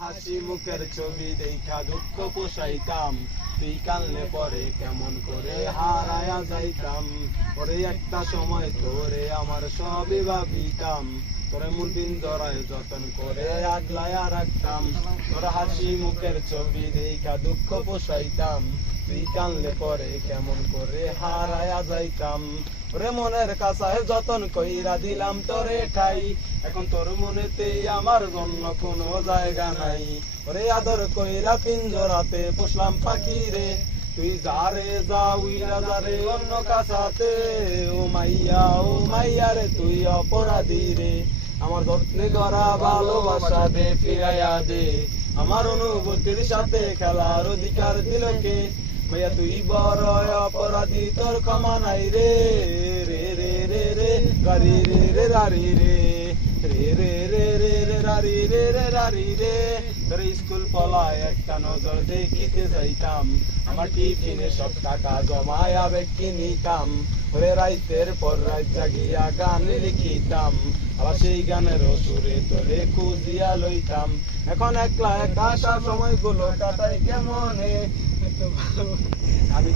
হাসি মুখের ছবি দেখা দুঃখ পোষাইতাম। তুই কানলে পরে কেমন করে হারায়া যাইতাম। পরে একটা সময় তোরে আমার সবই ভাবিতাম। তোরে মুরবিন্দরায় যতন করে আগলায়া রাখতাম। তোর হাসি মুখের ছবি দেখা দুঃখ পোষাইতাম। তুই কানলে পরে কেমন করে হারায়া যাইতাম? ওরে মনের কাছায় যতন কইরা দিলাম তোরে ঠাই। এখন তোর মনেতেই আমার জন্য কোনো জায়গা নাই। ওরে আদর কইরা পিঞ্জরাতে পুষলাম পাখি রে তুই যারে যা উইরা যারে অন্য কাছাতে। ও মাইয়া ও মাইয়া রে তুই অপরাধী রে। আমার যত্নে করা ভালোবাসা দে, ফিরাইয়া দে। আমার অনুভূতির সাথে খেলার অধিকার দিল কে? মাইয়া তুই বড় অপরাধী তোর ক্ষমা নাই রে রে রে রে রে গারি রে রে রারি রে রে রে রে রে রে রারি রে রে রারি রে তোর স্কুল পলায় একটা নজর দেখিতে যাইতাম আমার টিফিনে সব টাকা জমায় আবেগ কিনিতাম ওরে রাইতের পর রাত জাগিয়া গান লিখিতাম আবার সেই গানের সুরে তোরে খুঁজিয়া লইতাম এখন একলা একা সময়গুলো কাটাই কেমন আমি